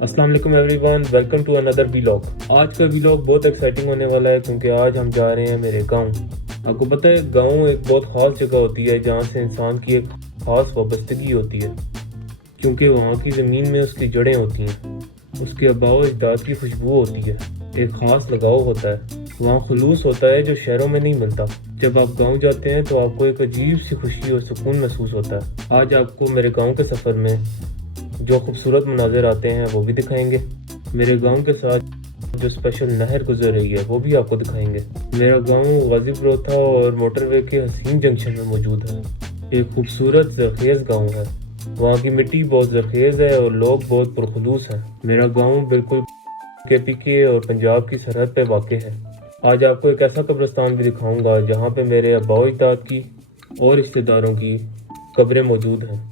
अस्सलाम वालेकुम everyone, welcome to another vlog. आज का व्लॉग बहुत एक्साइटिंग होने वाला है क्योंकि आज हम जा रहे हैं मेरे गांव। आपको पता है गांव एक बहुत ख़ास जगह होती है जहां से इंसान की एक ख़ास वाबस्तगी होती है, क्योंकि वहां की ज़मीन में उसकी जड़ें होती हैं, उसके आबाओ अजदाद की खुशबू होती है, एक ख़ास लगाव होता है, वहाँ खुलूस होता है जो शहरों में नहीं मिलता। जब आप गांव जाते हैं तो आपको एक अजीब सी खुशी और सुकून महसूस होता है। आज आपको मेरे गांव के सफ़र में जो खूबसूरत मनाज़र आते हैं वो भी दिखाएंगे। मेरे गांव के साथ जो स्पेशल नहर गुजर रही है वो भी आपको दिखाएंगे। मेरा गांव गाजीपुर और मोटरवे के हसीन जंक्शन में मौजूद है। एक खूबसूरत ज़रखेज़ गांव है, वहाँ की मिट्टी बहुत ज़रखेज़ है और लोग बहुत पुरखलूस हैं। मेरा गांव बिल्कुल KPK और पंजाब की सरहद पे वाक़ है। आज आपको एक ऐसा कब्रिस्तान भी दिखाऊंगा जहाँ पे मेरे आबाओ अजदाद की और रिश्तेदारों की कब्रें मौजूद हैं।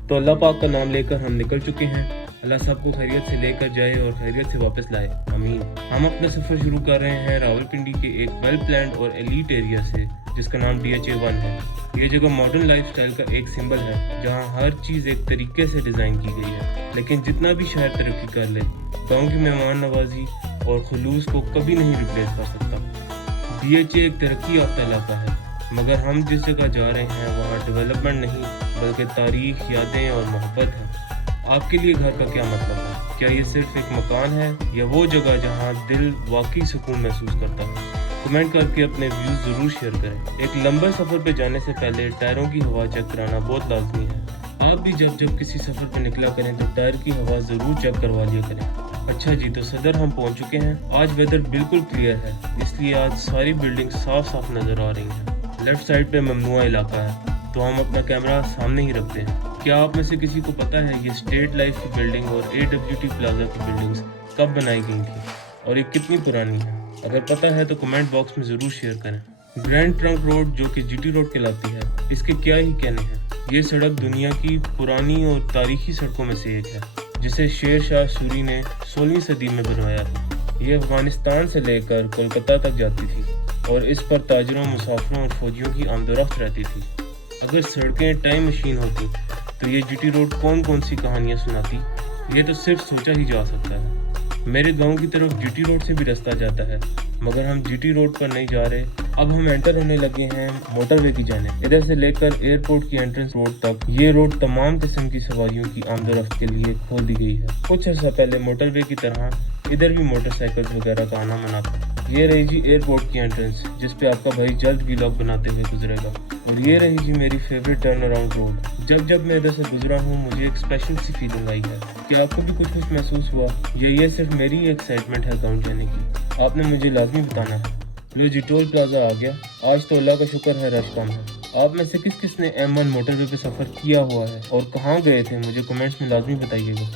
तो अल्लाह पाक का नाम लेकर हम निकल चुके हैं। अल्लाह सबको खैरियत से लेकर जाए और खैरियत से वापस लाए, आमीन। हम अपना सफ़र शुरू कर रहे हैं रावलपिंडी के एक वेल प्लान्ड और एलीट एरिया से जिसका नाम DHA 1 है। ये जगह मॉडर्न लाइफस्टाइल का एक सिंबल है जहाँ हर चीज़ एक तरीके से डिज़ाइन की गई है। लेकिन जितना भी शहर तरक्की कर ले, गाँव की मेहमान नवाजी और खुलूस को कभी नहीं रिप्लेस कर सकता। DHA एक तरक्की याफ्ता इलाका है, मगर हम जिस जगह जा रहे हैं वहाँ डेवलपमेंट नहीं बल्कि तारीख, यादें और मोहब्बत है। आपके लिए घर का क्या मतलब है? क्या ये सिर्फ एक मकान है या वो जगह जहाँ दिल वाकई सुकून महसूस करता है? कमेंट करके अपने व्यूज़ ज़रूर शेयर करें। एक लंबे सफ़र पे जाने से पहले टायरों की हवा चेक कराना बहुत लाजमी है। आप भी जब किसी सफ़र पे निकला करें तो टायर की हवा ज़रूर चेक करवा लिया करें। अच्छा जी, तो सदर हम पहुंच चुके हैं। आज वेदर बिल्कुल क्लियर है, इसलिए आज सारी बिल्डिंग साफ साफ नज़र आ रही हैं। लेफ्ट साइड पे ममनुआ इलाका है, तो हम अपना कैमरा सामने ही रखते हैं। क्या आप में से किसी को पता है ये स्टेट लाइफ की बिल्डिंग और AWT प्लाजा की बिल्डिंग्स कब बनाई गई थी और ये कितनी पुरानी है? अगर पता है तो कमेंट बॉक्स में ज़रूर शेयर करें। ग्रैंड ट्रंक रोड जो कि GT रोड कहलाती है, इसके क्या ही कहने हैं। ये सड़क दुनिया की पुरानी और तारीखी सड़कों में से एक है, जिसे शेर शाह सूरी ने 16वीं सदी में बनवाया था। ये अफगानिस्तान से लेकर कोलकाता तक जाती थी और इस पर ताजरों, मुसाफिरों और फौजियों की आमदोरफ्त रहती थी। अगर सड़कें टाइम मशीन होती तो ये GT रोड कौन कौन सी कहानियाँ सुनाती, ये तो सिर्फ सोचा ही जा सकता है। मेरे गांव की तरफ GT रोड से भी रास्ता जाता है, मगर हम GT रोड पर नहीं जा रहे। अब हम एंटर होने लगे हैं मोटरवे की जानिब। इधर से लेकर एयरपोर्ट की एंट्रेंस रोड तक ये रोड तमाम किस्म की सवारियों की आमदोरफ्त के लिए खोल दी गई है। कुछ अर्सा पहले मोटरवे की तरह इधर भी मोटरसाइकिल वगैरह का आना मना था। ये रही जी एयरपोर्ट की एंट्रेंस, जिस पे आपका भाई जल्द व्लॉग बनाते हुए गुजरेगा। और ये रही जी मेरी फेवरेट टर्न अराउंड रोड। जब मैं इधर से गुजरा हूँ मुझे एक स्पेशल सी फीलिंग आई है। क्या आपको भी कुछ महसूस हुआ? ये सिर्फ मेरी एक्साइटमेंट है गाँव जाने की? आपने मुझे लाजमी बताना है। लो जी, टोल प्लाजा आ गया। आज तो अल्लाह का शुक्र है रश कम है। आप में से किस ने M1 मोटरवे पे सफ़र किया हुआ है और कहाँ गए थे मुझे कमेंट्स में लाजमी बताइएगा।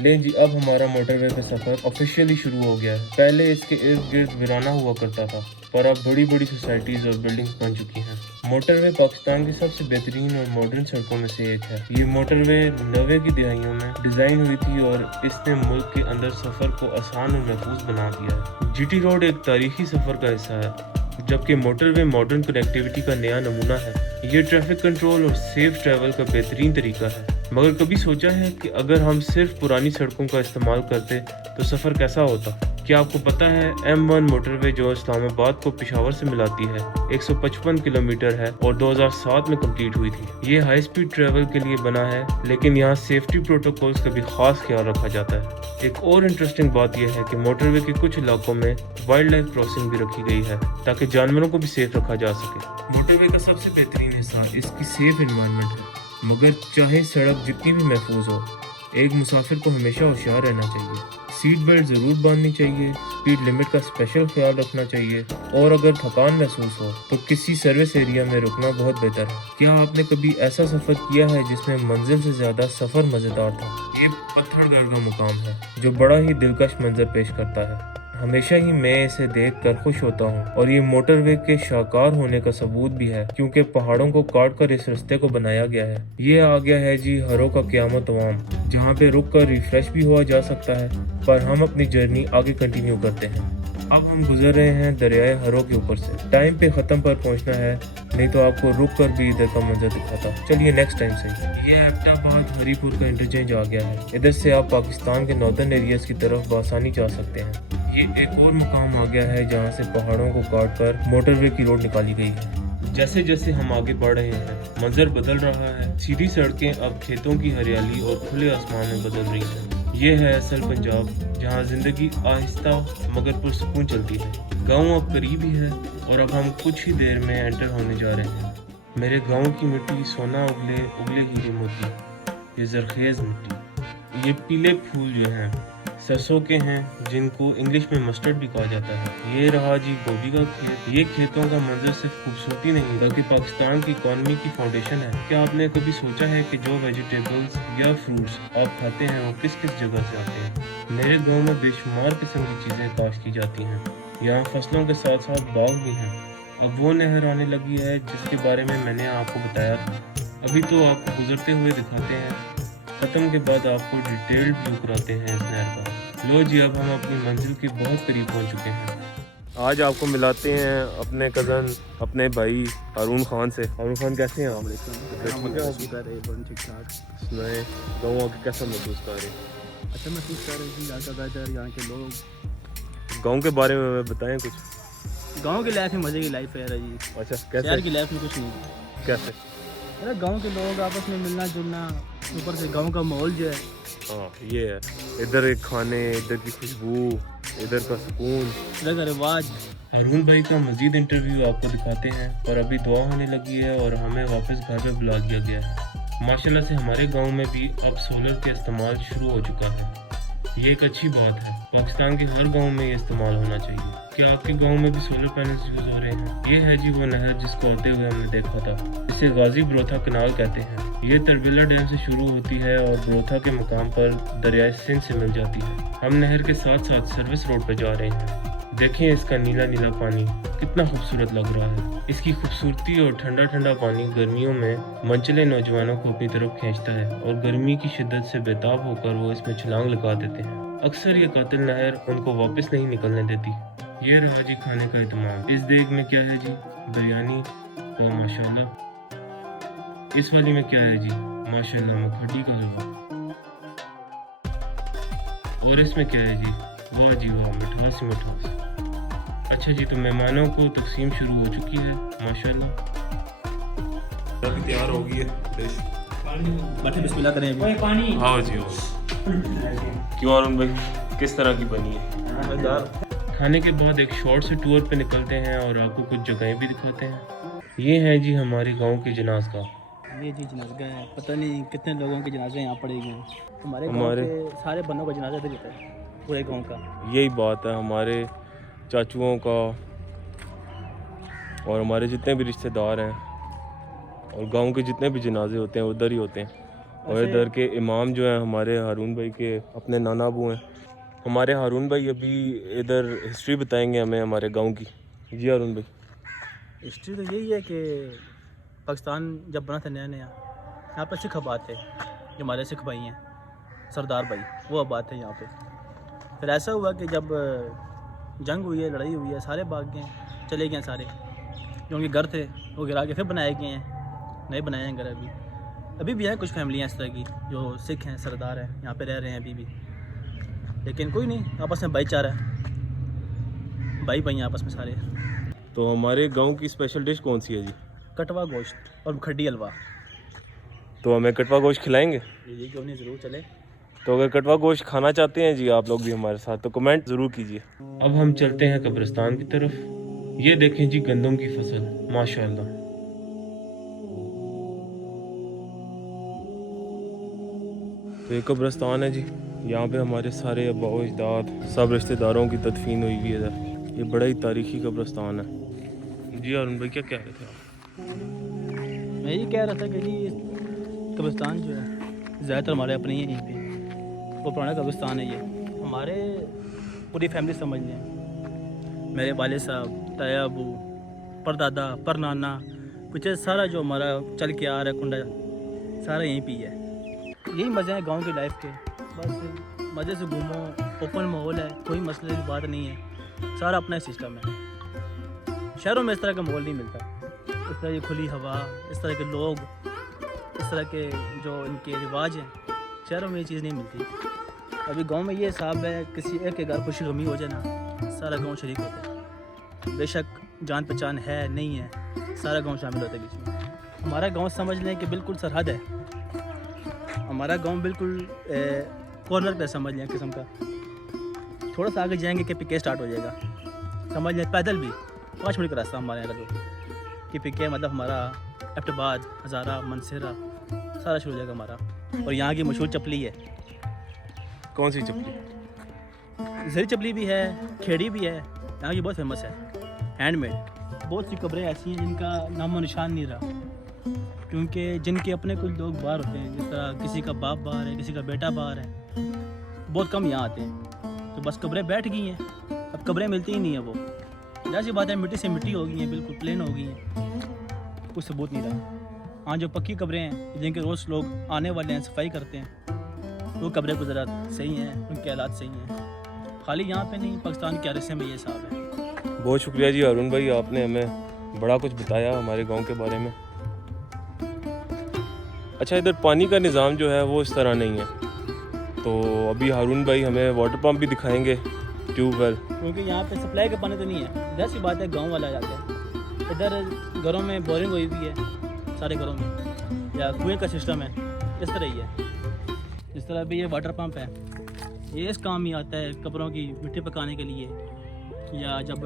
लें जी, अब हमारा मोटरवे पे सफ़र ऑफिशियली शुरू हो गया है। पहले इसके इर्द गिर्द वीराना हुआ करता था, पर अब बड़ी बड़ी सोसाइटीज़ और बिल्डिंग्स बन चुकी हैं। मोटरवे पाकिस्तान की सबसे बेहतरीन और मॉडर्न सड़कों में से एक है। ये मोटरवे 90 की दहाइयों में डिज़ाइन हुई थी और इसने मुल्क के अंदर सफ़र को आसान और महफूज बना दिया है। GT रोड एक तारीखी सफ़र का हिस्सा है, जबकि मोटरवे मॉडर्न कनेक्टिविटी का नया नमूना है। ये ट्रैफिक कंट्रोल और सेफ ट्रैवल का बेहतरीन तरीका है। मगर कभी सोचा है कि अगर हम सिर्फ पुरानी सड़कों का इस्तेमाल करते तो सफ़र कैसा होता? क्या आपको पता है M1 मोटरवे जो इस्लामाबाद को पेशावर से मिलाती है 155 किलोमीटर है और 2007 में कंप्लीट हुई थी। ये हाई स्पीड ट्रैवल के लिए बना है, लेकिन यहाँ सेफ्टी प्रोटोकॉल्स का भी खास ख्याल रखा जाता है। एक और इंटरेस्टिंग बात यह है कि मोटरवे के कुछ इलाकों में वाइल्ड लाइफ क्रॉसिंग भी रखी गई है ताकि जानवरों को भी सेफ रखा जा सके। मोटरवे का सबसे बेहतरीन हिस्सा इसकी सेफ एनवायरनमेंट है, मगर चाहे सड़क जितनी भी महफूज हो, एक मुसाफिर को हमेशा होशियार रहना चाहिए। सीट बेल्ट ज़रूर बांधनी चाहिए, स्पीड लिमिट का स्पेशल ख्याल रखना चाहिए और अगर थकान महसूस हो तो किसी सर्विस एरिया में रुकना बहुत बेहतर है। क्या आपने कभी ऐसा सफ़र किया है जिसमें मंजिल से ज़्यादा सफ़र मज़ेदार था? ये पत्थरगढ़ का मुकाम है जो बड़ा ही दिलकश मंजर पेश करता है। हमेशा ही मैं इसे देखकर खुश होता हूँ और ये मोटरवे के शाहकार होने का सबूत भी है, क्योंकि पहाड़ों को काट कर इस रास्ते को बनाया गया है। ये आ गया है जी हरों का क़यामत तमाम, जहाँ पे रुक कर रिफ्रेश भी हुआ जा सकता है, पर हम अपनी जर्नी आगे कंटिन्यू करते हैं। اب हम गुजर रहे हैं दरियाए हरों के ऊपर से। टाइम पे ख़त्म पर पहुंचना है, नहीं तो आपको रुक कर भी इधर का मंजर दिखाता। चलिए नेक्स्ट टाइम से। ये एबटाबाद हरीपुर का इंटरचेंज आ गया है। इधर से आप पाकिस्तान के नॉर्दर्न एरियाज़ की तरफ बआसानी जा सकते हैं। ये एक और मुकाम आ गया है जहाँ से पहाड़ों को काट कर मोटरवे की रोड निकाली गई है। जैसे जैसे हम आगे बढ़ रहे हैं मंजर बदल रहा है। सीधी सड़कें अब खेतों की हरियाली और खुले आसमान में बदल रही हैं। ये है असल पंजाब, जहाँ ज़िंदगी आहिस्ता मगर पुरसुकून चलती है। गांव अब करीब ही है और अब हम कुछ ही देर में एंटर होने जा रहे हैं। मेरे गांव की मिट्टी सोना उगले उगले हीरे मोती, ये जरखेज़ मिट्टी। ये पीले फूल जो हैं सरसों के हैं, जिनको इंग्लिश में मस्टर्ड भी कहा जाता है। ये रहा जी गोभी का खेत। ये खेतों का मंजर सिर्फ खूबसूरती नहीं बल्कि पाकिस्तान की इकॉनमी की फाउंडेशन है। क्या आपने कभी सोचा है कि जो वेजिटेबल्स या फ्रूट्स आप खाते हैं वो किस किस जगह से आते हैं? मेरे गांव में बेशुमार किस्म की चीज़ें काश्त की जाती हैं। यहाँ फसलों के साथ साथ बाग भी हैं। अब वो नहर आने लगी है जिसके बारे में मैंने आपको बताया था। अभी तो आपको गुजरते हुए दिखाते हैं, ख़त्म के बाद आपको डिटेल्ड व्यू कराते हैं इस नहर का। लो जी, अब हम अपनी मंजिल के बहुत करीब पहुंच चुके हैं। आज आपको मिलाते हैं अपने कज़न, अपने भाई हारून खान से। हारून खान कैसे हैं आप? सुनाए गाँव आके कैसा महसूस कर रहे हैं? अच्छा महसूस कर रहे हैं। यहाँ का वेदर, यहाँ के लोग। गाँव के बारे में बताएं कुछ। गांव की लाइफ में मज़े की लाइफ है जी। अच्छा कैसे? शहर की लाइफ में कुछ नहीं। कैसे? अरे गांव के लोग आपस में मिलना जुलना, ऊपर से गांव का माहौल जो है। हाँ ये है, इधर एक खाने, इधर की खुशबू, इधर का सुकून, इधर का रिवाज। हारून भाई का मजीद इंटरव्यू आपको दिखाते हैं, पर अभी दुआ होने लगी है और हमें वापस घर पे बुला दिया गया है। माशाल्लाह से हमारे गांव में भी अब सोलर का इस्तेमाल शुरू हो चुका है। ये एक अच्छी बात है। पाकिस्तान के हर गांव में ये इस्तेमाल होना चाहिए। क्या आपके गांव में भी सोलर पैनल्स यूज़ हो रहे हैं? ये है जी वो नहर जिसको आते हुए हमने देखा था। इसे गाजी बरोथा कनाल कहते हैं। ये तरबिला डैम से शुरू होती है और बरोथा के मुकाम पर दरियाए सिंध से मिल जाती है। हम नहर के साथ साथ सर्विस रोड पर जा रहे हैं। देखें इसका नीला नीला पानी कितना खूबसूरत लग रहा है। इसकी खूबसूरती और ठंडा ठंडा पानी गर्मियों में मनचले नौजवानों को अपनी तरफ खींचता है और गर्मी की शिद्दत से बेताब होकर वो इसमें छलांग लगा देते हैं। अक्सर ये कातिल नहर उनको वापस नहीं निकलने देती। ये रहा जी खाने का इत्मीनान। इस देग में क्या है जी? बिरयानी और माशाल्लाह। इस वाली में क्या है जी? माशाल्लाह मखटी का हलवा। और इसमें क्या है जी? वाह जी वाह, मिठास ही मिठास। अच्छा जी, तो मेहमानों को तकसीम शुरू हो चुकी है माशाल्लाह। अभी तैयार हो गई है डिश। बैठे बिस्मिल्लाह करें अभी। पानी। हाँ जी हाँ। क्यों अरुण भाई, किस तरह की बनी है? खाने के बाद एक शॉर्ट से टूर पे निकलते हैं और आपको कुछ जगहें भी दिखाते हैं। ये है जी हमारे गांव की जनाज़गाह। ये जी जनाज़गाह है। पता नहीं कितने लोगों के जनाजे यहाँ पड़े गए हैं। हमारे के सारे बन्नों का जनाजा इधर होता है, पूरे गांव का। यही बात है, हमारे चाचुओं का और हमारे जितने भी रिश्तेदार हैं और गांव के जितने भी जनाजे होते हैं उधर ही होते हैं। और इधर के इमाम जो हैं हमारे हारून भाई के अपने नाना अबू हैं। हमारे हारून भाई अभी इधर हिस्ट्री बताएंगे हमें हमारे गांव की। जी हारून भाई। हिस्ट्री तो यही है कि पाकिस्तान जब बना था नया नया, यहाँ पर सिख आबाद थे, जो हमारे सिख भाई हैं, सरदार भाई, वो आबाद थे यहाँ पे। फिर ऐसा हुआ कि जब जंग हुई है, लड़ाई हुई है, सारे भाग गए, चले गए सारे। जो उनके घर थे वो गिरा के फिर बनाए गए हैं, नए बनाए हैं घर। अभी भी हैं कुछ फैमिलियाँ इस तरह की जो सिख हैं, सरदार हैं, यहाँ पे रह रहे हैं अभी भी। लेकिन कोई नहीं, आपस में भाईचारा है, भाई भाई आपस में सारे। तो हमारे गांव की स्पेशल डिश कौन सी है जी? कटवा गोश्त और खड्डी हलवा। तो हमें कटवा गोश्त खिलाएंगे? जी क्यों नहीं, ज़रूर चले। तो अगर कटवा गोश्त खाना चाहते हैं जी आप लोग भी हमारे साथ, तो कमेंट ज़रूर कीजिए। अब हम चलते हैं कब्रिस्तान की तरफ। ये देखें जी गंदम की फसल माशाल्लाह। तो ये कब्रिस्तान है जी, यहाँ पे हमारे सारे अब्बा अजदाद सब रिश्तेदारों की तदफीन हुई हुई है इधर। ये बड़ा ही तारीखी कब्रिस्तान है। जी अरुण भाई क्या कह रहे थे आप? मैं ये कह रहा था कि जी कब्रिस्तान जो है ज़्यादातर हमारे अपने ही यहीं पे, वो पुराना कब्रिस्तान है। ये हमारे पूरी फैमिली समझ लें, मेरे वाले साहब, ताया अबू, परदादा, परनाना, पीछे सारा जो हमारा चल के आ रहा है कुंडा, सारा यहीं पे है। यही मज़े हैं गांव की लाइफ के। बस मज़े से घूमो, ओपन माहौल है, कोई मसले की बात नहीं है। سارا اپنا سسٹم ہے. شہروں میں اس طرح کا ماحول نہیں ملتا, اس طرح کی کھلی ہوا, اس طرح کے لوگ, اس طرح کے جو ان کے رواج ہیں, شہروں میں یہ چیز نہیں ملتی. ابھی گاؤں میں یہ حساب ہے, کسی ایک کے گھر خوشی غمی ہو جائے نا, سارا گاؤں شریک ہوتا ہے. بے شک جان پہچان ہے نہیں ہے, سارا گاؤں شامل ہوتا ہے بیچ میں. ہمارا گاؤں سمجھ لیں کہ بالکل سرحد ہے. ہمارا گاؤں بالکل کارنر پہ سمجھ لیں قسم کا. تھوڑا سا آگے جائیں گے کہ پی کے اسٹارٹ ہو جائے گا. سمجھ لیں پیدل بھی 5 منٹ کا راستہ ہمارے یہاں کا. تو کہ پی کے مطلب ہمارا ایبٹ آباد, ہزارہ, منصیرہ سارا شروع ہو جائے گا ہمارا. اور یہاں کی مشہور چپلی ہے. کون سی چپلی؟ زری چپلی بھی ہے, کھیڑی بھی ہے, یہاں کی بہت فیمس ہے, ہینڈ میڈ. بہت سی قبریں ایسی ہیں جن کا نام و نشان نہیں رہا, کیونکہ جن کے اپنے کچھ لوگ باہر ہوتے ہیں. جس طرح کسی کا باپ باہر ہے, کسی کا بیٹا باہر ہے, بہت کم یہاں آتے ہیں. تو بس قبریں بیٹھ گئی ہیں, اب قبریں ملتی ہی نہیں ہیں. وہ جیسی بات ہے, مٹی سے مٹی ہو گئی ہیں, بالکل پلین ہو گئی ہیں, کچھ ثبوت نہیں رہا. ہاں جو پکی قبریں ہیں جن کے روز لوگ آنے والے ہیں, صفائی کرتے ہیں, وہ قبریں گزرات صحیح ہیں, ان کے حالات صحیح ہیں. خالی یہاں پہ نہیں, پاکستان کے عرصے میں یہ حساب ہے. بہت شکریہ جی ہارون بھائی, آپ نے ہمیں بڑا کچھ بتایا ہمارے گاؤں کے بارے میں. اچھا, ادھر پانی کا نظام جو ہے وہ اس طرح نہیں ہے, تو ابھی ہارون بھائی ہمیں واٹر پمپ بھی دکھائیں گے, ٹیوب ویل. کیونکہ یہاں پہ سپلائی کا پانی تو نہیں ہے. جیسی بات ہے گاؤں والا جاتا ہے, ادھر گھروں میں بورنگ ہوئی ہوئی ہے سارے گھروں میں, یا کنویں کا سسٹم ہے, اس طرح ہی ہے. جس طرح ابھی یہ واٹر پمپ ہے, یہ اس کام ہی آتا ہے قبروں کی مٹی پکانے کے لیے, یا جب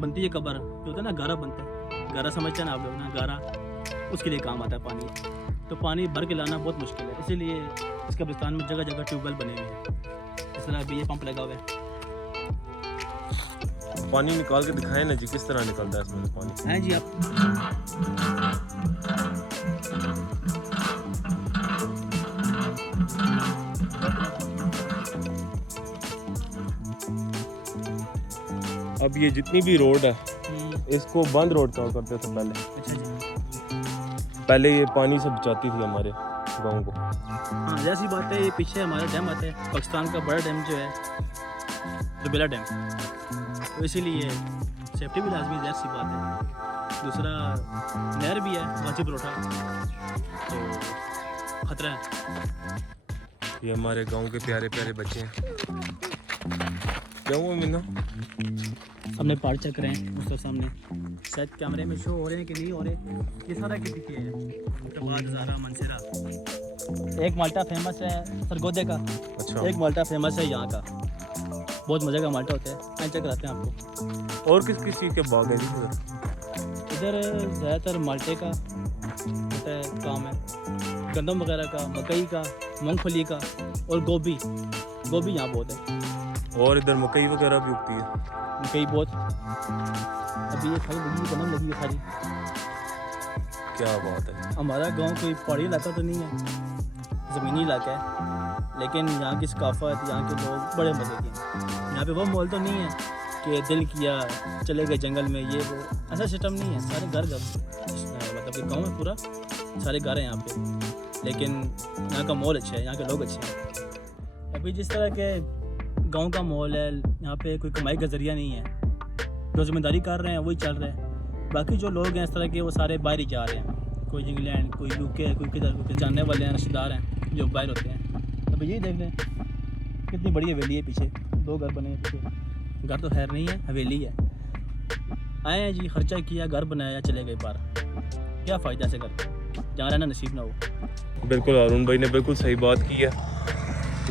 بنتی ہے قبر, جو ہوتا ہے نا گارا بنتا ہے, گارا سمجھتے ہیں نا آپ لوگ نا, گارا اس کے لیے کام آتا ہے پانی. تو پانی بھر کے لانا بہت مشکل ہے, اسی لیے اس قبرستان میں جگہ جگہ ٹیوب ویل بنے ہوئے ہیں. اس طرح ابھی یہ پمپ لگا ہوا ہے. پانی نکال کے دکھائیں نا جی, کس طرح نکلتا ہے اس میں سے پانی. ہیں جی آپ اب یہ جتنی بھی روڈ ہے اس کو بند روڈ کہا کرتے تھے پہلے. اچھا جی, پہلے یہ پانی سے بچاتی تھی ہمارے گاؤں کو. ہاں جیسی بات ہے, یہ پیچھے ہمارا ڈیم آتا ہے, پاکستان کا بڑا ڈیم جو ہے دوبیلا ڈیم, تو اسی لیے سیفٹی بھی لازمی, ظاہر سی بات ہے. دوسرا نہر بھی ہے غازی پروٹھا, تو خطرہ ہے. یہ ہمارے گاؤں کے پیارے پیارے بچے ہیں. کیا ہوا مینا؟ ہم نے پہاڑ چک رہے ہیں مصطفیٰ سامنے, شاید کیمرے میں شو ہو رہے ہیں کہ نہیں ہو رہے. یہ سارا کی دکھے ہے, بعد ہزارہ, منصیرہ. ایک مالٹا فیمس ہے سرگودے کا, اچھا, ایک مالٹا فیمس ہے یہاں کا, بہت مزے کا مالٹا ہوتا ہے. میں چیک کراتے ہیں آپ کو. اور کس کس چیز کے باغ ہیں ادھر زیادہ تر مالٹے کا ہوتا ہے کام ہے, گندم وغیرہ کا, مکئی کا, مونگ پھلی کا, اور گوبھی یہاں بہت ہے. اور ادھر مکئی وغیرہ بھی اگتی ہے. مکئی بہت, ابھی یہ کھائی لگی ہے, گندم لگی ہے ساری. کیا بات ہے. ہمارا گاؤں کوئی پہاڑی علاقہ تو نہیں ہے, زمینی علاقہ ہے, لیکن یہاں کی ثقافت, یہاں کے لوگ بڑے مزے کے ہیں. یہاں پہ وہ ماحول تو نہیں ہے کہ دل کیا چلے گئے جنگل میں, یہ وہ ایسا سسٹم نہیں ہے. سارے گھر مطلب کہ گاؤں میں پورا سارے گھر ہیں یہاں پہ, لیکن یہاں کا ماحول اچھا ہے, یہاں کے لوگ اچھے ہیں. ابھی جس طرح کے گاؤں کا ماحول ہے, یہاں پہ کوئی کمائی کا ذریعہ نہیں ہے, جو ذمہ داری کر رہے ہیں وہی چل رہے ہیں. باقی جو لوگ ہیں اس طرح کے وہ سارے باہر ہی جا رہے ہیں, کوئی انگلینڈ, کوئی یو کے, کوئی کدھر جاننے والے ہیں, رشتہ دار ہیں جو باہر ہوتے ہیں. اب یہی دیکھ لیں کتنی بڑی حویلی ہے پیچھے, 2 گھر بنے ہیں پیچھے. گھر تو خیر نہیں ہے, حویلی ہے. آئے ہیں جی, خرچہ کیا, گھر بنایا, چلے گئے باہر. کیا فائدہ سے گھر جہاں رہنا نصیب نہ ہو. بالکل, ہارون بھائی نے بالکل صحیح بات کی ہے.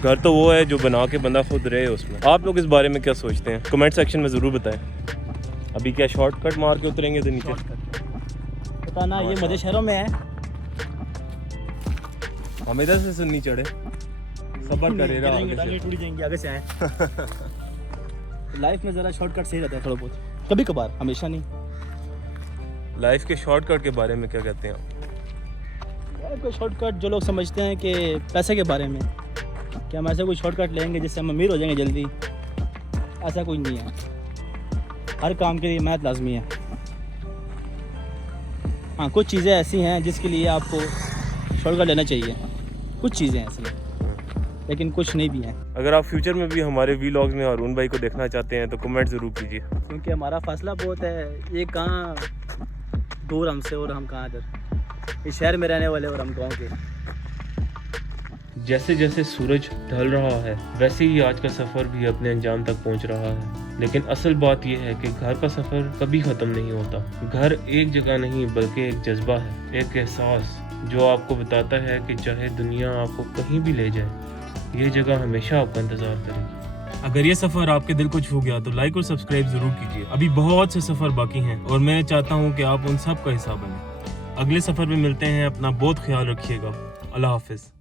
گھر تو وہ ہے جو بنا کے بندہ خود رہے اس میں. آپ لوگ اس بارے میں کیا سوچتے ہیں, کمنٹ سیکشن میں ضرور بتائیں. ابھی کیا شارٹ کٹ مار کے اتریں گے ادھر نیچے؟ پتا نا, یہ مدے شہروں میں ہے, ہم ادھر سے سننی چڑھے, صبر کرے رہا, ٹوٹ جائیں گے آگے سے آئے. لائف میں ذرا شارٹ کٹ صحیح رہتا ہے تھوڑا بہت, کبھی کبھار, ہمیشہ نہیں. لائف کے شارٹ کٹ کے بارے میں کیا کہتے ہیں آپ؟ لائف کا شارٹ کٹ جو لوگ سمجھتے ہیں کہ پیسے کے بارے میں, کہ ہم ایسا کوئی شارٹ کٹ لیں گے جس سے ہم امیر ہو جائیں گے جلدی, ایسا کوئی نہیں ہے. ہر کام کے لیے محنت لازمی ہے. ہاں کچھ چیزیں ایسی ہیں جس کے لیے آپ کو شارٹ کٹ لینا چاہیے, کچھ چیزیں ایسی ہیں. لیکن کچھ نہیں بھی ہیں. اگر آپ فیوچر میں بھی ہمارے ویلاگز میں ہارون بھائی کو دیکھنا چاہتے ہیں تو کمنٹ ضرور کیجیے. کیونکہ ہمارا فاصلہ بہت ہے. یہ کہاں دور ہم سے اور ہم کہاں ادھر. یہ شہر میں رہنے والے اور ہم گاؤں کے. جیسے جیسے سورج ڈھل رہا ہے ویسے ہی آج کا سفر بھی اپنے انجام تک پہنچ رہا ہے. لیکن اصل بات یہ ہے کہ گھر کا سفر کبھی ختم نہیں ہوتا. گھر ایک جگہ نہیں بلکہ ایک جذبہ ہے, ایک احساس جو آپ کو بتاتا ہے کہ چاہے دنیا آپ کو کہیں بھی لے جائے, یہ جگہ ہمیشہ آپ کا انتظار کرے گی. اگر یہ سفر آپ کے دل کو چھو گیا تو لائک اور سبسکرائب ضرور کیجیے. ابھی بہت سے سفر باقی ہیں اور میں چاہتا ہوں کہ آپ ان سب کا حصہ بنیں. اگلے سفر میں ملتے ہیں. اپنا بہت خیال رکھیے گا. اللہ حافظ.